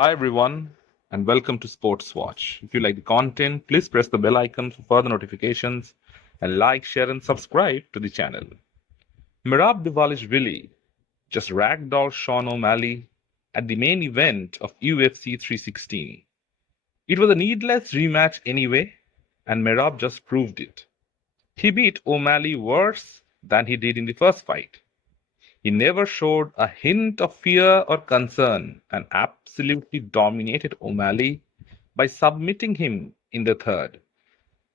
Hi everyone, and welcome to Sports Watch. If you like the content, please press the bell icon for further notifications and like, share, and subscribe to the channel. Merab Dvalishvili just ragdolled Sean O Malley at the main event of UFC 316. It was a needless rematch anyway, and Merab just proved it. He beat O'Malley worse than he did in the first fight. He never showed a hint of fear or concern and absolutely dominated O'Malley by submitting him in the third.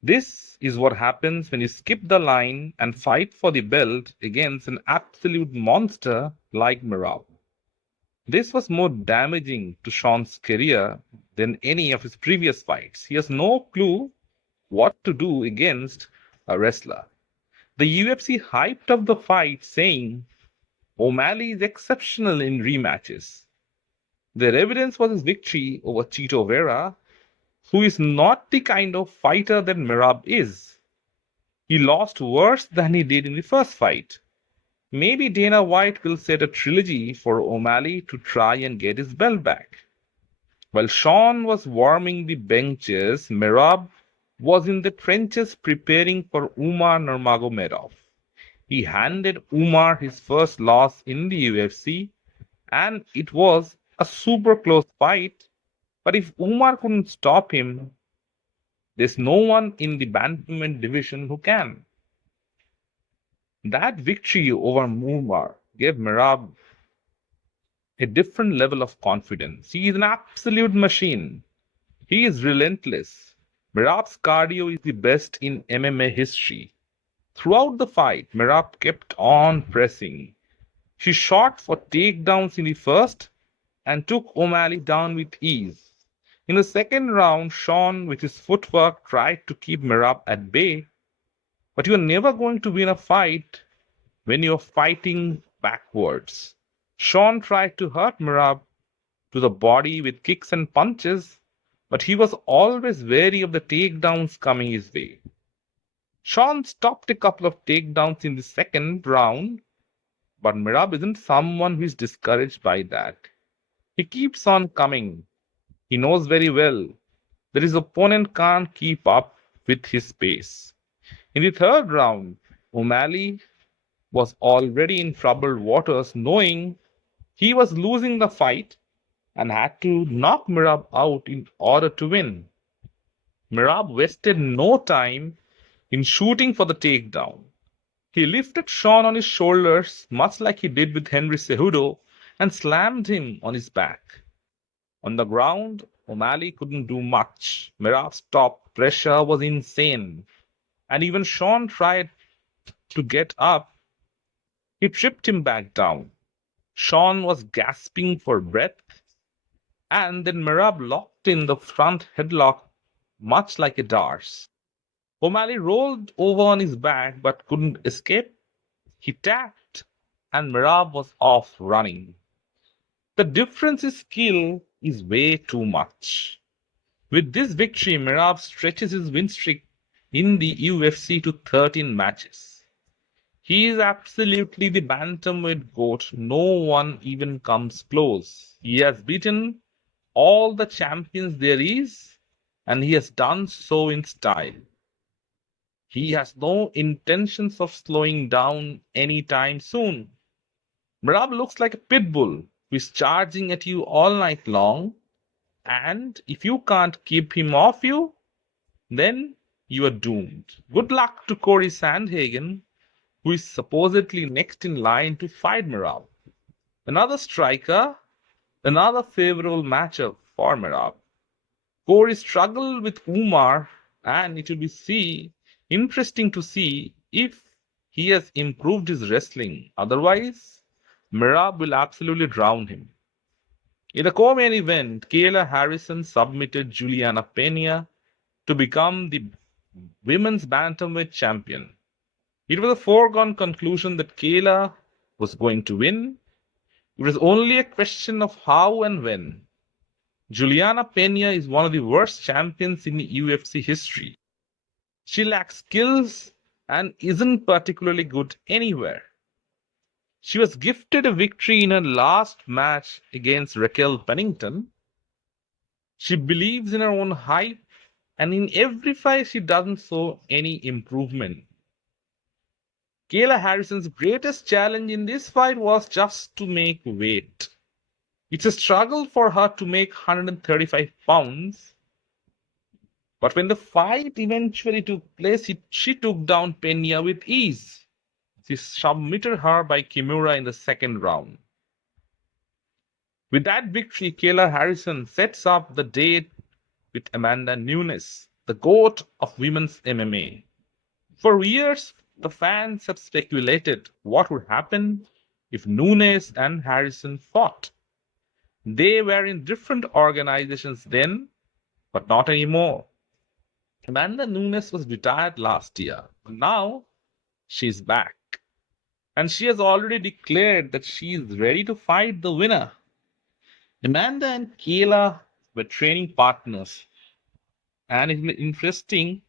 This is what happens when you skip the line and fight for the belt against an absolute monster like Merab. This was more damaging to Sean's career than any of his previous fights. He has no clue what to do against a wrestler. The UFC hyped up the fight saying O'Malley is exceptional in rematches. Their evidence was his victory over Chito Vera, who is not the kind of fighter that Merab is. He lost worse than he did in the first fight. Maybe Dana White will set a trilogy for O'Malley to try and get his belt back. While Sean was warming the benches, Merab was in the trenches preparing for Umar Nurmagomedov. He handed Umar his first loss in the UFC, and it was a super close fight. But if Umar couldn't stop him, there's no one in the bantamweight division who can. That victory over Umar gave Merab a different level of confidence. He is an absolute machine. He is relentless. Merab's cardio is the best in MMA history. Throughout the fight, Merab kept on pressing. She shot for takedowns in the first and took O'Malley down with ease. In the second round, Sean, with his footwork, tried to keep Merab at bay, but you are never going to win a fight when you are fighting backwards. Sean tried to hurt Merab to the body with kicks and punches, but he was always wary of the takedowns coming his way. Sean stopped a couple of takedowns in the second round, but Merab isn't someone who is discouraged by that. He keeps on coming. He knows very well that his opponent can't keep up with his pace. In the third round, O'Malley was already in troubled waters, knowing he was losing the fight and had to knock Merab out in order to win. Merab wasted no time in shooting for the takedown. He lifted Sean on his shoulders, much like he did with Henry Cejudo, and slammed him on his back. On the ground, O'Malley couldn't do much. Merab's top pressure was insane, and even Sean tried to get up. He tripped him back down. Sean was gasping for breath, and then Merab locked in the front headlock, much like a darce. O'Malley rolled over on his back but couldn't escape. He tapped, and Merab was off running. The difference in skill is way too much. With this victory, Merab stretches his win streak in the UFC to 13 matches. He is absolutely the bantamweight GOAT. No one even comes close. He has beaten all the champions there is, and he has done so in style. He has no intentions of slowing down anytime soon. Merab looks like a pit bull who is charging at you all night long, and if you can't keep him off you, then you are doomed. Good luck to Corey Sandhagen, who is supposedly next in line to fight Merab. Another striker, another favorable matchup for Merab. Corey struggled with Umar, and it will be interesting to see if he has improved his wrestling. Otherwise, Merab will absolutely drown him. In the co-main event, Kayla Harrison submitted Julianna Pena to become the women's bantamweight champion. It was a foregone conclusion that Kayla was going to win. It was only a question of how and when. Julianna Pena is one of the worst champions in UFC history. She lacks skills and isn't particularly good anywhere. She was gifted a victory in her last match against Raquel Pennington, She believes in her own hype, and in every fight, she doesn't show any improvement. Kayla Harrison's greatest challenge in this fight was just to make weight. It's a struggle for her to make 135 pounds, but when the fight eventually took place, she took down Pena with ease. She submitted her by Kimura in the second round. With that victory, Kayla Harrison sets up the date with Amanda Nunes, the GOAT of women's MMA. For years, the fans have speculated what would happen if Nunes and Harrison fought. They were in different organizations then, but not anymore. Amanda Nunes was retired last year, but now she's back. And she has already declared that she is ready to fight the winner. Amanda and Kayla were training partners, and it's interesting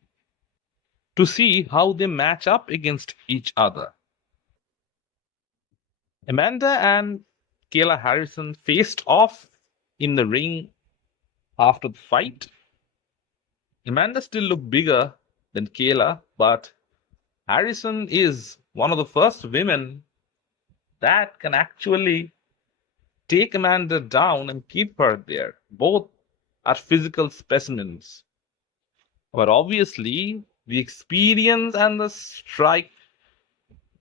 to see how they match up against each other. Amanda and Kayla Harrison faced off in the ring after the fight. Amanda still looked bigger than Kayla, but Harrison is one of the first women that can actually take Amanda down and keep her there. Both are physical specimens. But obviously, the experience and the strike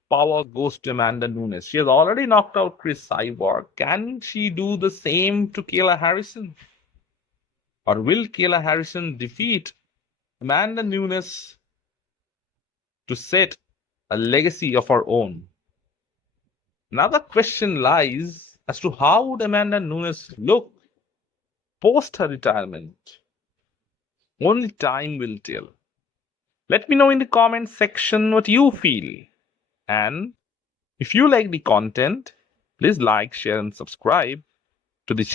power goes to Amanda Nunes. She has already knocked out Chris Cyborg. Can she do the same to Kayla Harrison? Or will Kayla Harrison defeat Amanda Nunes to set a legacy of her own? Another question lies as to how would Amanda Nunes look post her retirement. Only time will tell. Let me know in the comment section what you feel. And if you like the content, please like, share, and subscribe to the channel.